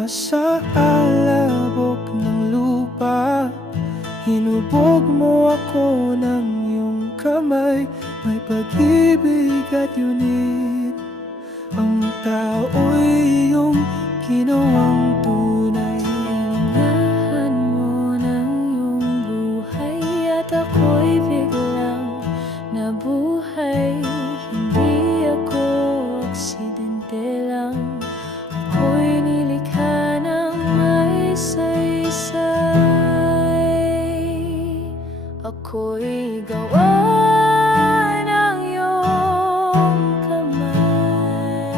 mula sa alabok ng lupa Hinubog mo ako ng iyong kamay. May pag-ibig at yunit Ang tao'y iyong ginawang tunay. Inahan mo ng iyong buhay At ako'y Ako'y gawa ng iyong kamay.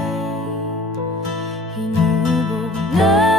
Hinubog na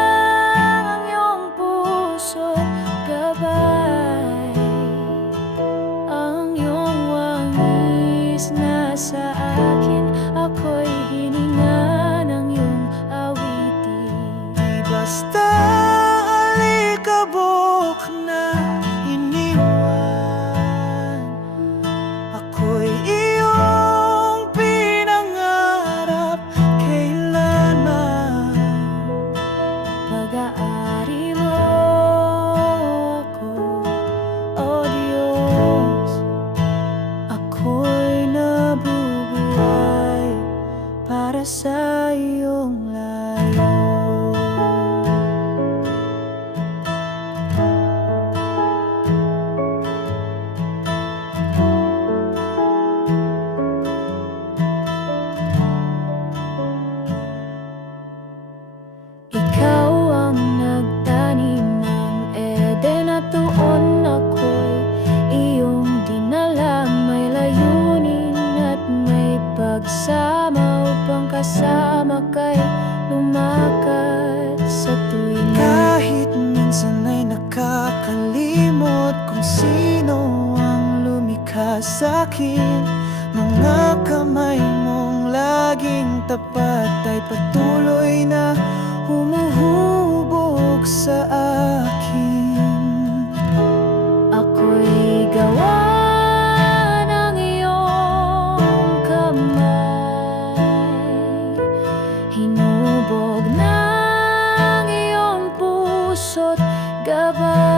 sa iyong layo Ikaw ang nagtanim ng Eden at ako'y iyong dinala. May layunin at may pagsama kasama kay lumakad sa tuwing Kahit minsan ay nakakalimot Kung sino ang lumikha sa'kin Mga kamay mong laging tapat Ay patuloy na humuhubog sa akin. Ako'y gawa goodbye.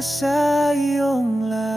Sa iyong layo